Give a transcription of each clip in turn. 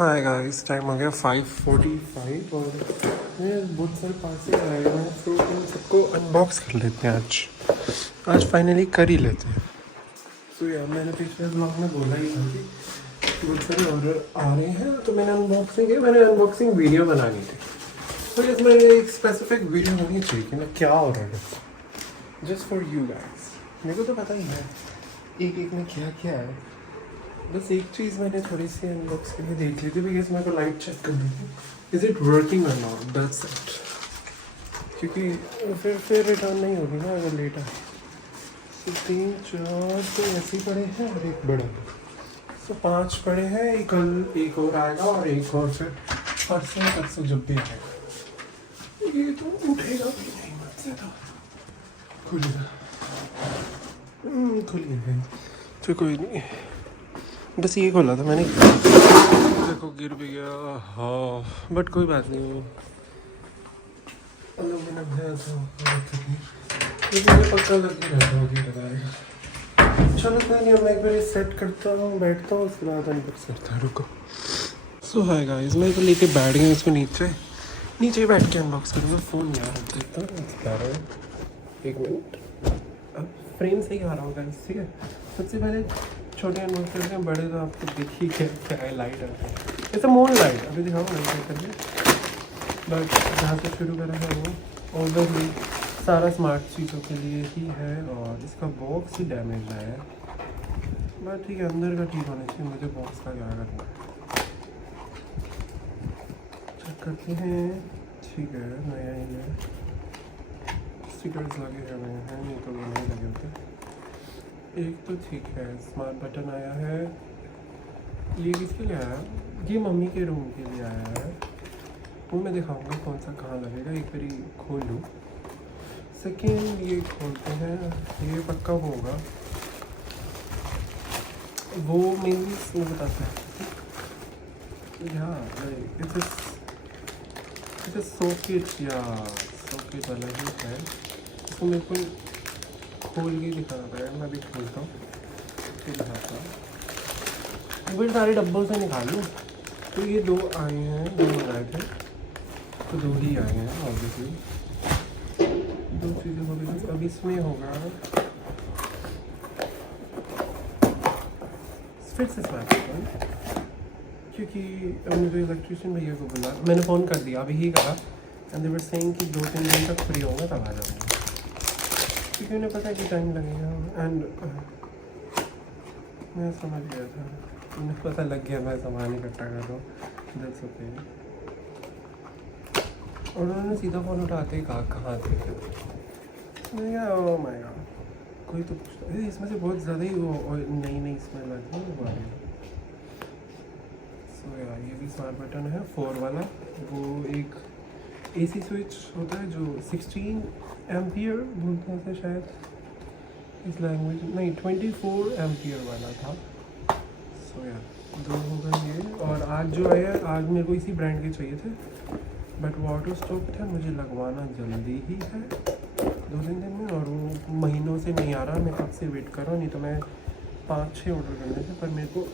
Hi guys, time हो गया 5:45 और मैं बहुत सारे पार्सल आए हैं तो इन सबको अनबॉक्स कर लेते हैं। आज फाइनली कर ही लेते हैं। तो यार मैंने पिछले ब्लॉग में बोला ही था कि बहुत सारे ऑर्डर आ रहे हैं तो मैंने अनबॉक्सिंग वीडियो बनानी थी। तो इसमें एक स्पेसिफिक वीडियो होनी चाहिए कि मैं क्या ऑर्डर करूँ जस्ट फॉर यू गाइस। मेरे को तो पता ही है एक एक में क्या क्या है। बस एक चीज़ मैंने थोड़ी सी अनबॉक्स करके देख ली थी बिकॉज मेरे को लाइट चेक करनी थी, इज़ इट वर्किंग और नॉट, दैट्स इट। क्योंकि फिर रिटर्न नहीं होगी ना अगर लेट आए। तो 3-4 तो ऐसे ही पड़े हैं और एक बड़ा, तो 5 पड़े हैं। एक और आएगा और एक और फिर परसों जब भी आएगा। ये तो उठेगा भी नहीं मुझसे, तो खुलेगा खुल गया तो कोई नहीं। बस ये खोला था मैंने, देखो गिर भी गया। हाँ बट कोई बात नहीं, अल्यूमिनियम है तो लेकिन ये पक्का लग ही रहता होगी लगाएगा। चलो कोई नहीं, मैं एक बार सेट करता हूँ, बैठता हूँ, उसके बाद अनबॉक्स करता हूँ। रुको। सो हाय गाइस, मैं तो लेके बैठ गया इसको नीचे बैठ के अनबॉक्स करूँगा। फ़ोन यार देखता हूँ, एक मिनट। अब फ्रेम सही आ रहा होगा, ठीक है। सबसे पहले छोटे अनबॉक्स करते हैं, बड़े तो आपको देखिए क्या है। लाइट है, ऐसा मून लाइट अभी दिखाऊँ लाइट करके। बट जहाँ से शुरू करा है वो ओवरली सारा स्मार्ट चीज़ों के लिए ही है और इसका बॉक्स ही डैमेज है। बट ठीक है, अंदर का ठीक होना चाहिए, मुझे बॉक्स का क्या करना है। चेक करते हैं, ठीक है नया ही है। स्टिकर्स लगे हुए हैं, नहीं तो वो नहीं लगे होते। एक तो ठीक है, स्मार्ट बटन आया है। ये किसके लिए आया? ये मम्मी के रूम के लिए आया है। वो मैं दिखाऊंगा कौन सा कहाँ लगेगा, एक बारी खोल लूँ। सेकेंड ये खोलते हैं, ये पक्का होगा वो मेनली इसमें बताता है। यहाँ इट्स सॉकेट या सॉकेट वाला ही है। इसको मेरे को खोल के दिखाना है, मैं भी खोलता हूँ फिर दिखाता हूँ। फिर सारे डब्बों से निकालूँ। तो ये 2 आए हैं, 2 मंगाए थे तो 2 ही आए हैं ऑब्वियसली। 2 चीज़ें हो गई। अब इसमें होगा फिर से स्मार्ट फोन, क्योंकि मुझे इलेक्ट्रिशियन भैया को बोला, मैंने फ़ोन कर दिया अभी ही कहा एंड दे वर सेइंग कि 2-3 दिन तक फ्री होगा तब आ जाऊँगा, क्योंकि उन्हें पता है कि टाइम लगेगा। एंड मैं समझ गया था, उन्हें पता लग गया मैं सामान इकट्ठा कर रहा हूँ। That's okay. और उन्होंने सीधा फ़ोन उठाते ही कहा कहाँ थे। ओह माय गॉड, कोई तो इसमें से बहुत ज़्यादा ही वो नई स्मेल आती है वो आ रही है। सो यार ये भी स्मार्ट बटन है 4 वाला। वो एक AC स्विच होता है जो 16 एम्पियर बोलते हैं शायद इस लैंग्वेज, नहीं 24 एम्पियर वाला था। सो यार 2 होगा ये। और आज जो आया, आज मेरे को इसी ब्रांड के चाहिए थे बट वो आउट ऑफ स्टॉक था। मुझे लगवाना जल्दी ही है 2-3 दिन में, और वो महीनों से नहीं आ रहा। मैं कब से वेट कर रहा हूँ, नहीं तो मैं 5-6 ऑर्डर करने थे। पर मेरे को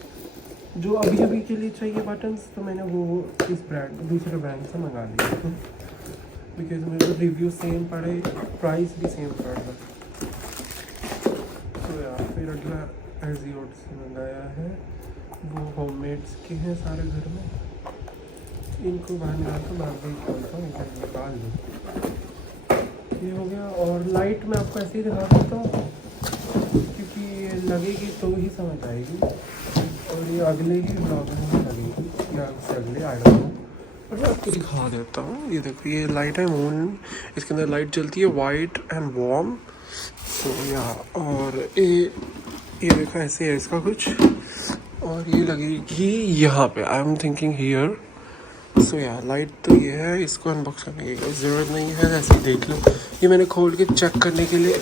जो अभी के लिए चाहिए बटन्स, तो मैंने वो इस ब्रांड दूसरे ब्रांड से मंगा लिया बिकॉज मेरे को रिव्यू सेम पड़े, प्राइस भी सेम पड़ा। तो यार फिर अगला एजियोड से मंगाया है। वो होममेड्स के हैं सारे घर में। इनको बाहर निकाल तो मैं भी खोलता हूँ, इधर निकाल लूँ। ये हो गया। और लाइट मैं आपको ऐसे ही दिखा सकता हूँ क्योंकि ये लगेगी तो ही समझ आएगी, और ये अगले ही ब्लॉग में लगेगी या उससे अगले आई डोंट नो। पर मैं आपको दिखा देता हूँ। ये देखो, ये लाइट है मून, इसके अंदर लाइट जलती है वाइट एंड वार्म। सो या और ये देखो ऐसे है इसका कुछ, और ये लगेगी यहाँ पे। I am thinking here. So यार लाइट तो ये है, इसको अनबॉक्स करने की ज़रूरत नहीं है, ऐसे ही देख लो। ये मैंने खोल के चेक करने के लिए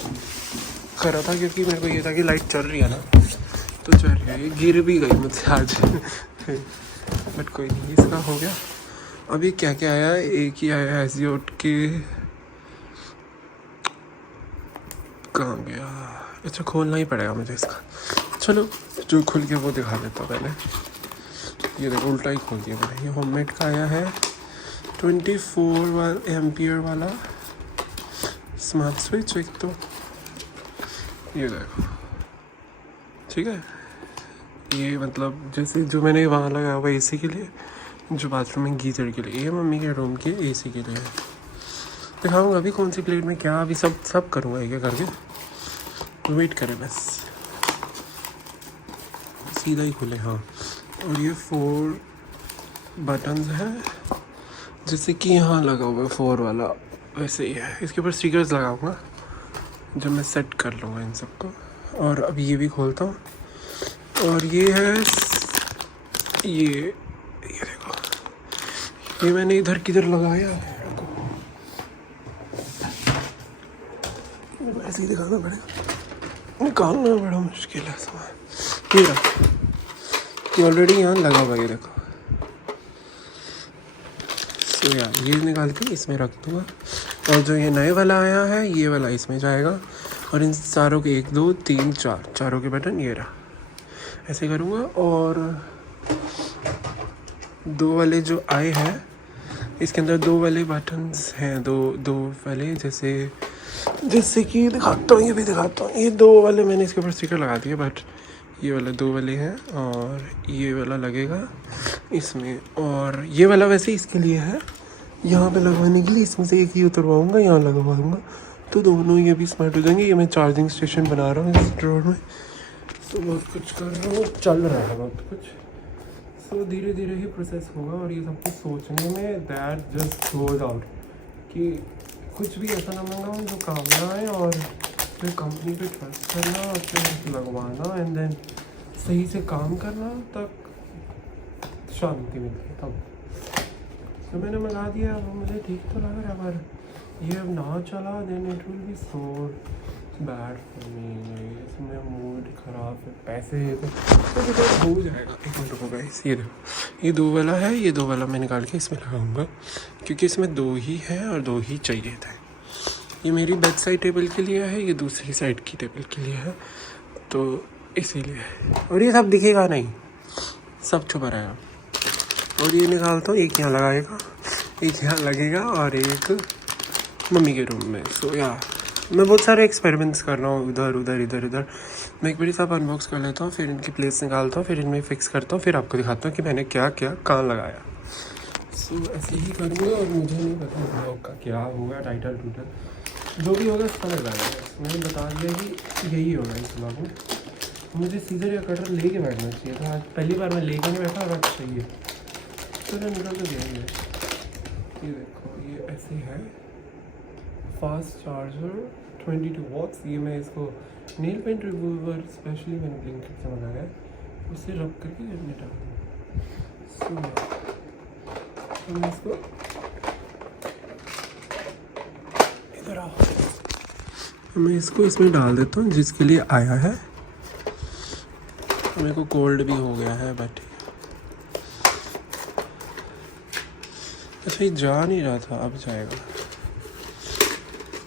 करा था क्योंकि मेरे को ये था कि लाइट चल रही है ना, तो चल रही है। ये गिर भी गई मुझसे आज बट कोई नहीं, इसका हो गया। अभी क्या क्या आया, एक ही आया एजियोड के, कहाँ गया? अच्छा खोलना ही पड़ेगा मुझे इसका। चलो जो खुल के वो दिखा देता हूँ पहले। ये देखो उल्टा ही खोल दिया मैंने। ये होममेड का आया है 24 एम्पियर वाला स्मार्ट स्विच एक तो, ये देखो ठीक है। ये मतलब जैसे जो मैंने वहाँ लगाया हुआ एसी के लिए, जो बाथरूम में गीजर के लिए, ये मम्मी के रूम के एसी के लिए है। दिखाऊंगा अभी कौन सी प्लेट में क्या, अभी सब करूँगा एक करके, वेट करें बस। सीधा ही खुले हाँ। और ये 4 बटन्स हैं, जैसे कि यहाँ लगा हुआ है 4 वाला, वैसे ही है। इसके ऊपर स्टिकर्स लगाऊंगा जब मैं सेट कर लूँगा इन सबको। और अभी ये भी खोलता हूँ। और ये है ये देखो, ये मैंने इधर किधर लगाया है, ऐसे ही दिखाना पड़ेगा, निकालना बड़ा मुश्किल है सामान। ये रहा, ये ऑलरेडी यहाँ लगा हुआ है, ये देखो। सो यार ये निकाल के इसमें रख दूँगा। और जो ये नए वाला आया है, ये वाला इसमें जाएगा। और इन चारों के 1 2 3 4 चारों के बटन ये रहा, ऐसे करूँगा। और 2 वाले जो आए हैं, इसके अंदर 2 वाले बटन्स हैं, दो वाले, जैसे कि दिखाता हूँ, ये भी दिखाता हूँ। ये 2 वाले मैंने इसके ऊपर स्टिकर लगा दिया, बट ये वाला 2 वाले हैं। और ये वाला लगेगा इसमें, और ये वाला वैसे इसके लिए है, यहाँ पे लगवाने के लिए। इसमें से एक ही उतरवाऊँगा, यहाँ लगवा दूँगा, तो दोनों ये भी स्मार्ट हो जाएंगे। ये मैं चार्जिंग स्टेशन बना रहा हूँ इस ड्रोन में, तो बहुत कुछ कर रहा हूँ, चल रहा है बहुत कुछ। सो धीरे धीरे ही प्रोसेस होगा। और ये सब कुछ सोचने में दैट जस्ट गोज आउट कि कुछ भी ऐसा ना मंगाऊँ जो काम ना आए, और फिर कंपनी पे ट्रस्ट करना, और फिर लगवाना, एंड देन सही से काम करना, तक शांति मिलती है तब। तो मैंने मंगा दिया, वो मुझे ठीक तो लग रहा है, पर ये अब ना चला then it will be so bad for me. इसमें मूड ख़राब है, पैसे तो हो जाएगा। 1 मिनट रुको गाइस, ये देखो, ये 2 वाला है, ये 2 वाला मैं निकाल के इसमें लगाऊंगा, क्योंकि इसमें 2 ही है और 2 ही चाहिए था। ये मेरी बेड साइड टेबल के लिए है, ये दूसरी साइड की टेबल के लिए है, तो इसीलिए। और ये सब दिखेगा नहीं, सब छुपा रहेगा। और ये निकालता हूँ, एक यहाँ लगाएगा, एक यहाँ लगेगा, और एक मम्मी के रूम में। सो यार मैं बहुत सारे एक्सपेरिमेंट्स कर रहा हूँ, इधर उधर इधर उधर। मैं एक बार सब अनबॉक्स कर लेता हूँ, फिर इनकी प्लेस निकालता हूँ, फिर इनमें फिक्स करता हूँ, फिर आपको दिखाता हूँ कि मैंने क्या क्या कहाँ लगाया। सो ऐसे ही करूँगा। और मुझे नहीं पता ब्लॉग का क्या होगा, टाइटल टूटल जो भी होगा समझ आ जाएगा। मैंने बता दिया कि यही होगा इस ब्लॉग में। मुझे सीजर या कटर लेके बैठना चाहिए था, आज पहली बार मैं लेके नहीं बैठा, और अच्छा ही है। चलो निकल तो गया। ये देखो, ये ऐसे है, फास्ट चार्जर 22 वॉट्स। ये मैं इसको नेल पेंट रिमूवर स्पेशली मैंने ब्लिंकिट से मंगाया है, उससे रब करके जब डाल दूँ। तो मैं इसको इधर आओ, मैं इसको इसमें डाल देता हूँ जिसके लिए आया है। मेरे को कोल्ड भी हो गया है, बट अच्छा ये जा नहीं रहा था, अब जाएगा।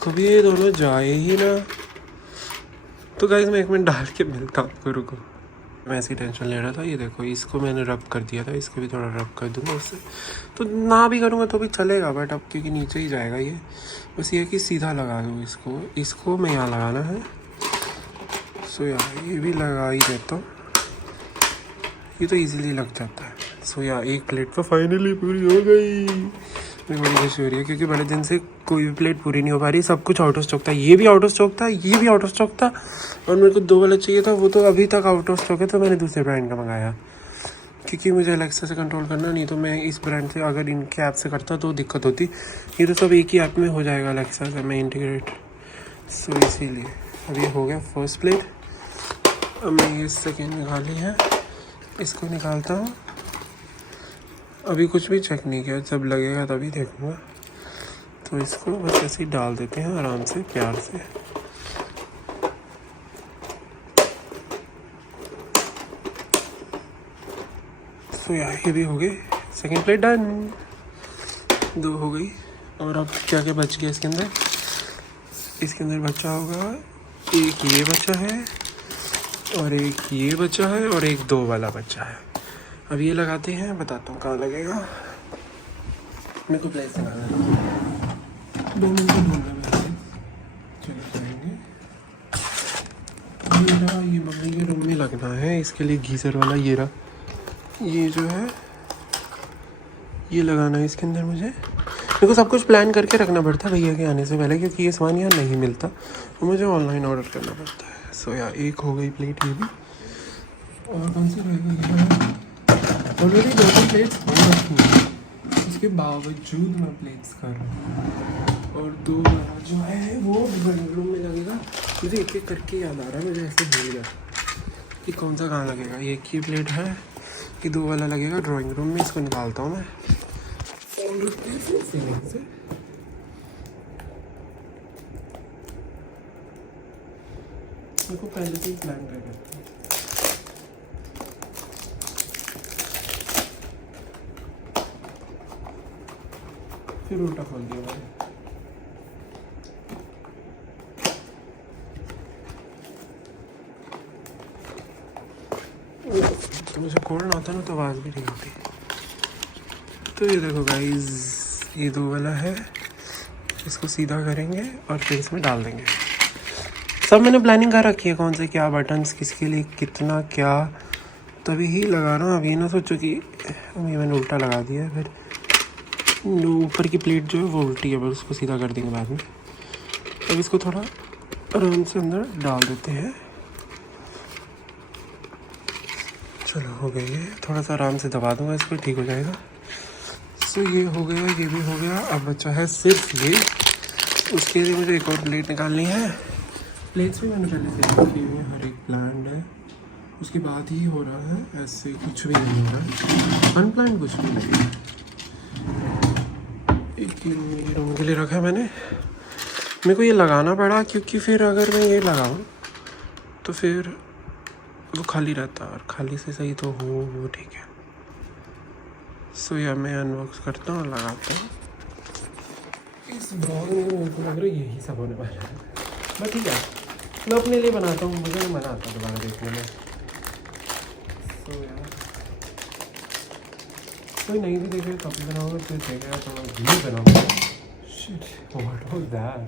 कभी ये दोनों जाए ही ना। तो गाइस मैं 1 मिनट डाल के मिलता हूँ आपको, रुको। मैं ऐसी टेंशन ले रहा था। ये देखो, इसको मैंने रब कर दिया था, इसको भी थोड़ा रब कर दूँगा उससे। तो ना भी करूँगा तो भी चलेगा, बट अब क्योंकि नीचे ही जाएगा ये, बस ये कि सीधा लगा दूँ इसको मैं यहाँ लगाना है। सो यार ये भी लगा ही देता हूँ, ये तो इजीली लग जाता है। सो यार एक प्लेट तो फाइनली पूरी हो गई। मेरी बड़ी खुशी हो रही है, क्योंकि बड़े दिन से कोई भी प्लेट पूरी नहीं हो पा रही। सब कुछ आउट ऑफ स्टॉक था, ये भी आउट ऑफ स्टॉक था, ये भी आउट ऑफ स्टॉक था, और मेरे को 2 वाला चाहिए था, वो तो अभी तक आउट ऑफ स्टॉक है। तो मैंने दूसरे ब्रांड का मंगाया, क्योंकि मुझे अलेक्सा से कंट्रोल करना, नहीं तो मैं इस ब्रांड से अगर इनके ऐप से करता तो दिक्कत होती। ये तो सब एक ही ऐप में हो जाएगा अलेक्सा से मैं इंटीग्रेट। सो इसीलिए अब ये हो गया फर्स्ट प्लेट। अब मैं ये सेकेंड निकाली है, इसको निकालता हूँ। अभी कुछ भी चेक नहीं किया, जब लगेगा तभी देखूँगा। तो इसको बस ऐसे ही डाल देते हैं आराम से, प्यार से। तो यार ये भी हो गई, सेकेंड प्लेट डन, 2 हो गई। और अब क्या क्या बच गया इसके अंदर? इसके अंदर बचा होगा, एक ये बचा है, और एक ये बचा है, और एक 2 वाला बचा है। अब ये लगाते हैं, बताता हूँ कहाँ लगेगा। मेरे को प्लेस लगाना है, 2 मिनट ढूंढना है। चलो जाएंगे। ये मम्मी के रूम में लगना है, इसके लिए गीज़र वाला ये रहा। ये जो है ये लगाना है इसके अंदर। मेरे को सब कुछ प्लान करके रखना पड़ता है भैया के आने से पहले, क्योंकि ये सामान यहाँ नहीं मिलता तो मुझे ऑनलाइन ऑर्डर करना पड़ता है। सो यार एक हो गई प्लेट ये भी। और कौन सी रह गई? ऑलरेडी 2-3 प्लेट्स हो रखी हैं, इसके बावजूद मैं प्लेट्स कर रहा हूँ। और 2 जो है वो ड्राइंग रूम में लगेगा। मुझे एक एक करके याद आ रहा है, मुझे ऐसे भूल गया कि कौन सा कहाँ लगेगा। ये एक ही प्लेट है, ये 2 वाला लगेगा ड्राइंग रूम में। इसको निकालता हूँ मैं सीलिंग से। मेरे को पहले से ही प्लान करके रखता हूँ। फिर उल्टा खोल दिया मैंने। तो मुझे खोलना होता ना तो आवाज़ भी नहीं होती। तो ये देखो गाइस, ये 2 वाला है, इसको सीधा करेंगे और फिर इसमें डाल देंगे। सब मैंने प्लानिंग कर रखी है, कौन से क्या बटन्स किसके लिए कितना क्या, तभी ही लगा रहा हूँ। अब ये ना सोचो कि ये मैंने उल्टा लगा दिया है। फिर ऊपर की प्लेट जो है वो उल्टी है, बस उसको सीधा कर देंगे बाद में। अब इसको थोड़ा आराम से अंदर डाल देते हैं। चलो हो गई है, थोड़ा सा आराम से दबा दूंगा इसको, ठीक हो जाएगा। सो ये हो गया, ये भी हो गया। अब बचा है सिर्फ ये। उसके लिए मुझे एक और प्लेट निकालनी है। प्लेट्स भी मैंने पहले से रखी हुई है, हर एक प्लान्ड है। उसके बाद ही हो रहा है, ऐसे कुछ भी नहीं हो रहा है, अनप्लान्ड कुछ भी नहीं है। एक ही रूम के लिए रखा है मैंने। मेरे को ये लगाना पड़ा क्योंकि फिर अगर मैं ये लगाऊँ तो फिर वो खाली रहता है, और खाली से सही तो हो वो ठीक है। सो या मैं अनबॉक्स करता हूँ और लगाता हूँ। इस ब्लॉग में मेरे को लग रहा है यही सब होने वाला है, बट ठीक है मैं अपने लिए बनाता हूँ, मुझे नहीं मज़ा आता दोबारा देखने में। सो यार कोई नहीं भी देखे कभी बनाऊँगा, फिर देखेगा तो मैं भी बनाऊँगा। शिट व्हाट वाज दैट,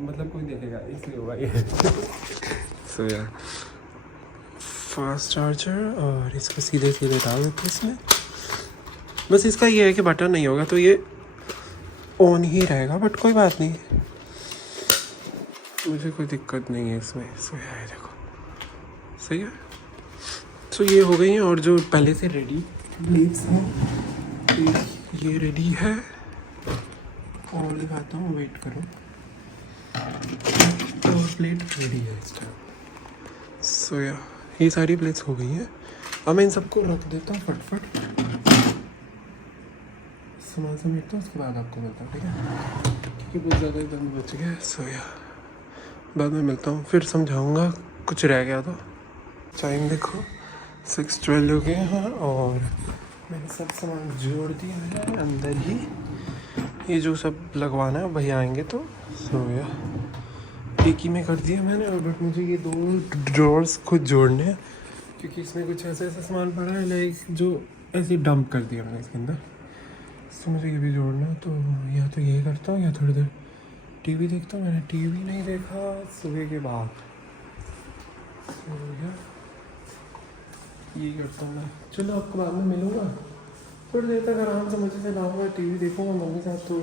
मतलब कोई देखेगा इसलिए होगा ये। सो यार फास्ट चार्जर, और इसको सीधे सीधे डाल देते इसमें। बस इसका ये है कि बटन नहीं होगा तो ये ऑन ही रहेगा, बट कोई बात नहीं, मुझे कोई दिक्कत नहीं है इसमें। सो यार देखो सही है। सो ये हो गई है, और जो पहले से रेडी प्लेट्स हैं ये रेडी है। और दिखाता हूँ, वेट करो। और प्लेट रेडी है इस टाइम। सो यार ये सारी प्लेट्स हो गई हैं। अब मैं इन सबको रख देता हूँ फटफट, सामान समेटता हूँ, उसके बाद आपको मिलता हूँ, ठीक है? क्योंकि बहुत ज़्यादा एकदम बच गया। सो यार बाद में मिलता हूँ, फिर समझाऊँगा कुछ रह गया तो। टाइम देखो 6:12 हो गए हैं, और मैंने सब सामान जोड़ दिया है अंदर ही। ये जो सब लगवाना है भैया आएंगे तो। सो यार एक ही में कर दिया मैंने, और बट मुझे ये 2 ड्रॉर्स खुद जोड़ने हैं, क्योंकि इसमें कुछ ऐसा समझ पड़ा है लाइक जो ऐसे डंप कर दिया मैंने इसके अंदर। तो मुझे ये भी जोड़ना है, तो या तो ये करता हूँ या थोड़ी देर टीवी देखता हूँ। मैंने टीवी नहीं देखा सुबह के बाद, तो ये करता हूँ मैं। चलो आपको बाद में मिलूँगा, थोड़ी देर तक आराम से मजे से लाऊँगा, टीवी देखूँगा मम्मी साथ, तो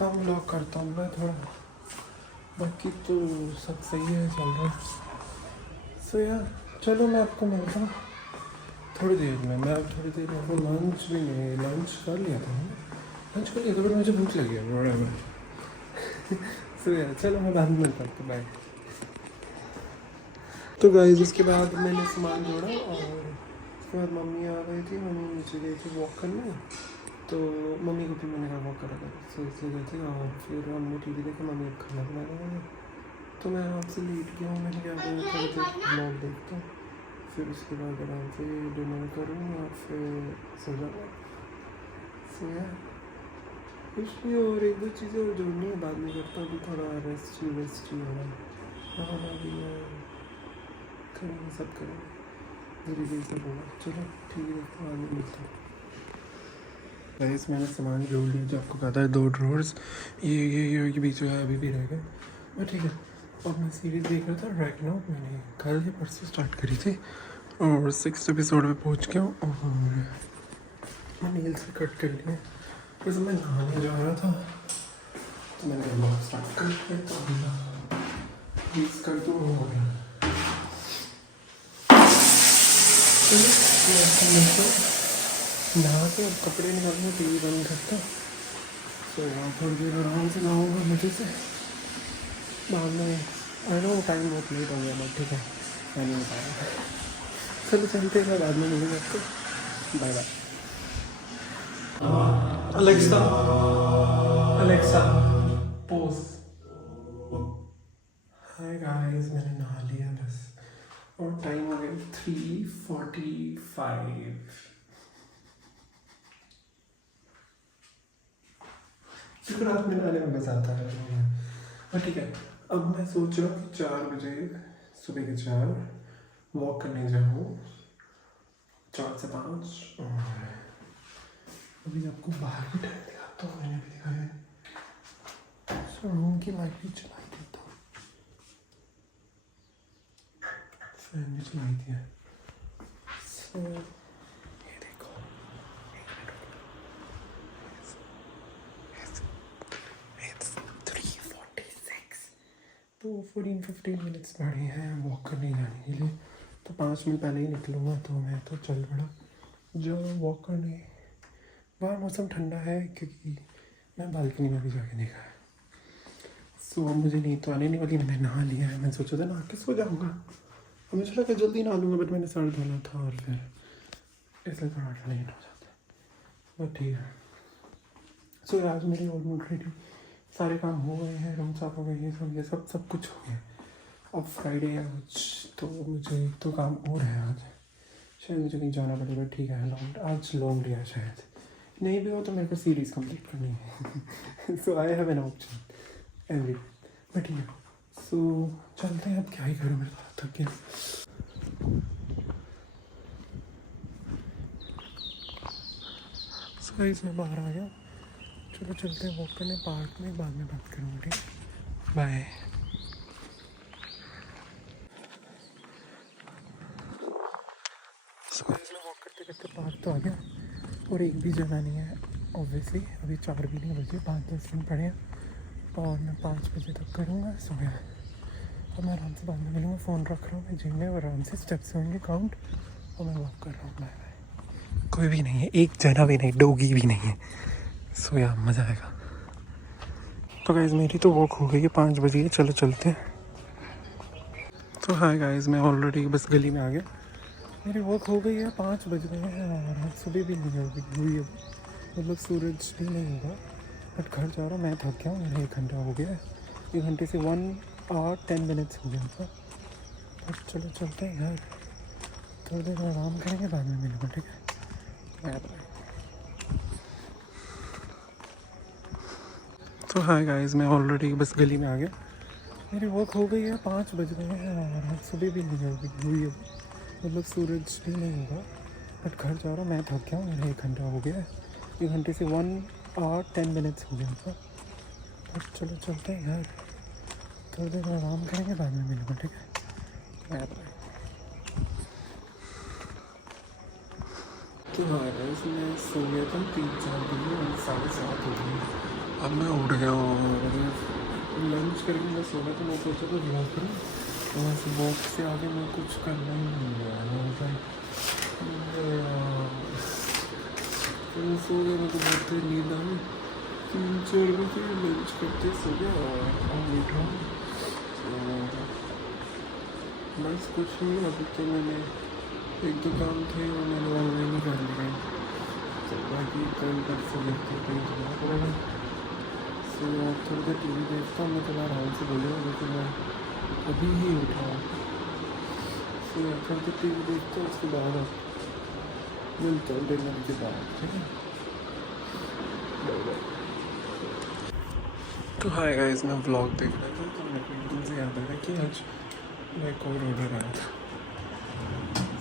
काम ब्लॉग करता हूँ मैं थोड़ा। बाकी तो सब सही है, चल रहा है। सो यार चलो मैं आपको मिलता हूँ थोड़ी देर में। मैं थोड़ी देर में लंच भी नहीं, लंच कर लिया था बट मुझे भूख लगी है बड़ा में। सो यार चलो मैं बाद में मिलता हूँ, बाय। तो गाइस उसके बाद मैंने सामान जोड़ा, और उसके बाद मम्मी आ गई थी। मम्मी नीचे गई थी वॉक करने, तो मम्मी को भी मैंने कहा वॉक करा था, सो इसलिए गई थी। और फिर हमने टीवी देखा, मम्मी खाना बनाया मैंने, तो मैं आपसे लेट गया हूँ। मैंने क्या बोला थोड़ी देर ब्लॉग देखता हूँ, फिर उसके बाद आराम से डिनर करूँ और फिर सो जाऊँगा। सो यार कुछ भी, और 1-2 चीज़ें और जोड़नी है, बाद में करता हूँ। अभी थोड़ा रेस्ट ही हो रहा है। हाँ अभी करेंगे, सब करेंगे। तरीके से बोला। चलो ठीक है, तो आगे मिलते हैं। गाइस मैंने सामान जोड़ लिया जो आपको कहता है 2 ड्रॉर्स, ये बीच में अभी भी रह गए, और ठीक है। और मैं सीरीज़ देख रहा था राइट नाउ, मैंने कल या परसों स्टार्ट करी थी और 6th एपिसोड में पहुंच गया हूँ। और मैं नील से कट कर लिया, वैसे मैं नहाने जा रहा था तो मैंने ब्लॉग स्टार्ट कर दिया, तो प्लीज़ कर दूँ हो गया। चलो नहा के और कपड़े निकालने, टीवी बंद करता, तो यहाँ थोड़ी देर आराम से नहाऊंगा मजे से। बाद में आई नो टाइम बहुत लेट हो गया, बट ठीक है, मैं नहीं बता रहा। चलो चलते हैं, बाद में मिलेंगे आपको, bye bye. Alexa, Alexa pause. Hi guys, मैंने नहा लिया बस, और टाइम हो गया 3:45। रात में नहाने में मज़ा आता है, और ठीक है। अब मैं सोच रहा हूँ कि 4 बजे, सुबह के 4 वॉक करने जाऊँ, 4 से 5। और अभी आपको बाहर भी टाइम दिखाता हूँ, मैंने भी दिखाया है। रूम की लाइट भी चलाई देता हूँ, फैन भी चलाई दिया। ये देखो, 3:46, तो 14-15 मिनट्स बढ़े हैं वॉक करने जाने के लिए। तो 5 मिनट पहले ही निकलूँगा, तो मैं तो चल पड़ा जो वॉक करने। बाहर मौसम ठंडा है क्योंकि मैं बालकनी में भी जाके देखा है। सो अब मुझे नींद तो आने नहीं वाली, मैंने नहा लिया है। मैं सोचा था नहा के सो जाऊँगा, और मुझे लगा जल्दी नहा लूँगा, बट मैंने सर धोना था और फिर इसलिए थोड़ा लेट हो जाता है, बट ठीक है। सो आज मेरे ऑलरेडी सारे काम हो गए हैं, रूम साफ हो गए, ये सब कुछ हो गया। अब फ्राइडे है आज, तो मुझे एक तो काम और है आज, शायद मुझे कहीं जाना पड़ेगा। ठीक है, आज लॉन्ग डे है, शायद नहीं भी हो तो मेरे को सीरीज़ कंप्लीट करनी है। So I have an option every, but ठीक है। सो चलते हैं, अब क्या ही करूँ, मेरे को थक गया। सो इसमें बाहर आ गया, चलो चलते हैं वॉक करने पार्क में, बाद में बात करूँगा, ठीक है, बाय। सो इसमें वॉक करते करते पार्क तो आ गया, और एक भी जगह नहीं है ऑब्वियसली। अभी 4 भी नहीं बजे, 5-10 मिनट पड़े हैं, और मैं 5 बजे तक करूँगा सो गया। और मैं आराम से बाद में मिलूँगा, फ़ोन रख रहा हूँ मैं जिम में, और आराम से स्टेप्स होंगे काउंट, और मैं वॉक कर रहा हूँ। Bye bye. कोई भी नहीं है, एक जना भी नहीं, डोगी भी नहीं है, सो यार मज़ा आएगा। तो गाइज़ मेरी तो वॉक हो गई है, 5 बजे है, चलो चलते हैं। तो हाय गाइज़, मैं ऑलरेडी बस गली में आ गया, मेरी वॉक हो गई है, 5 बज गए हैं, और सुबह भी नहीं हुई है, मतलब सूरज भी नहीं होगा, बट घर जा रहा हूँ। मैं थक गया हूँ, मेरा 1 घंटा हो गया है, 1 घंटे से 1 hour 10 minutes हो गया था। बट चलो चलते हैं यार, थोड़ी देर आराम करेंगे, बाद में मिलूँगा, ठीक है, बाय बाय। तो हाय गाइज़, मैं ऑलरेडी बस गली में आ गया, मेरी वॉक हो गई है, 5 बज गए हैं, और सुबह भी नहीं हुई है, मतलब सूरज भी नहीं होगा, बट घर जा रहा हूँ। मैं थक गया हूँ, मेरा 1 घंटा हो गया है, 1 घंटे से 1 hour 10 minutes हो गया था। बट चलो चलते हैं यार, थोड़ी देर आराम करेंगे, बाद में मिलूँगा, ठीक है, बाय बाय। तो हाँ गाइस, मैं सो गया था 3-4 बजे, और 7:30 हो गई। अब मैं उठ गया हूँ, लंच करके मैं सोना, तो मैं सोचा था ब्लॉग करूँ, तो वहाँ से वॉक से आगे मैं कुछ करना ही नहीं है, तो मैं सो गया। मेरे को बहुत देर नींद आई, 3-4 बजे लंच करते सो गया, और उठा तो बस कुछ नहीं। अभी तो मैंने 1-2 काम थे, वो मैंने ऑनलाइन ही कर लिया, तो बाकी कल परसों देखते हैं, कहीं जाना पड़ेगा। सो थोड़ी देर टीवी देखता हूँ, मैं तो आराम से बोलूँगा, लेकिन मैं अभी ही उठा हूँ। सो थोड़ी देर टीवी देखता हूँ, उसके बाद मिलता हूँ डिनर के बाद, ठीक है, बाय बाय। तो हाय गाइस, मैं व्लॉग देख रहा था, तो मेरे को एकदम से याद आया कि आज मैं एक और ऑर्डर आया था।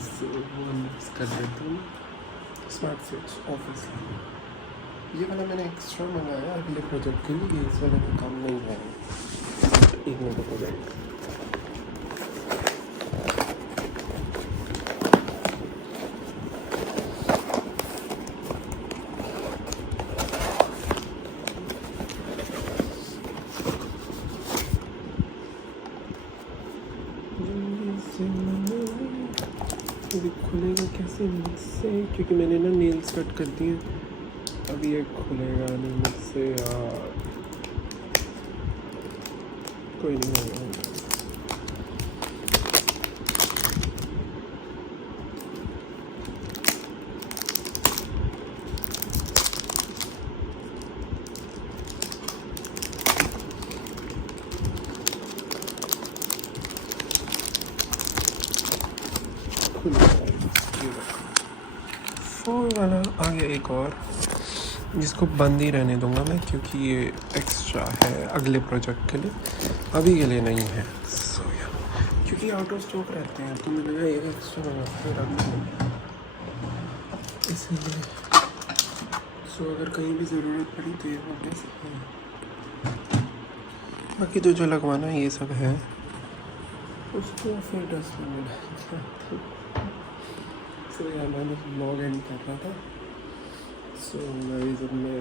सो वो अनबॉक्स कर देता हूँ। स्मार्ट स्विच ऑफिस ये वाला मैंने एक्स्ट्रा मंगाया अगले प्रोजेक्ट के लिए, इस वाले में काम नहीं है। एक मिनट प्रोजेक्ट अभी खुलेगा कैसे मुझसे, क्योंकि मैंने ना नेल्स कट कर दिए। अभी ये खुलेगा नहीं मुझसे यार, कोई नहीं होगा। फोर वाला आ गया एक और, जिसको बंद ही रहने दूंगा मैं, क्योंकि ये एक्स्ट्रा है अगले प्रोजेक्ट के लिए, अभी के लिए नहीं है। सो या क्योंकि आउट ऑफ स्टॉक रहते हैं तो मैंने एक एक्स्ट्रा रख दिया इसलिए। सो अगर कहीं भी ज़रूरत पड़ी तो ये ले सकते हैं। बाकी तो जो लगवाना है ये सब है, उसको फिर डस्टबिन में डाल। सो यार मैं ब्लॉग एंड कर रहा था। सो जब मैं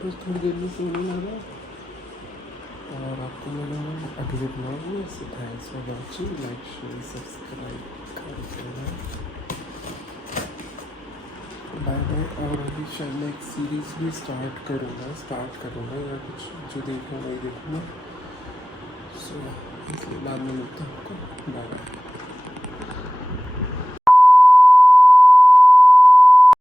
बस थोड़ी देर में सोने लगा और आपको मिलूँगा अगले ब्लॉग में। So thanks for watching, like share subscribe कर देना, बाय बाय। और अभी शायद मैं एक सीरीज़ भी स्टार्ट करूँगा या कुछ जो देखूँगा वही देखूँगा। सो इसलिए बाद में मिलता हूँ आपको, बाय बाय।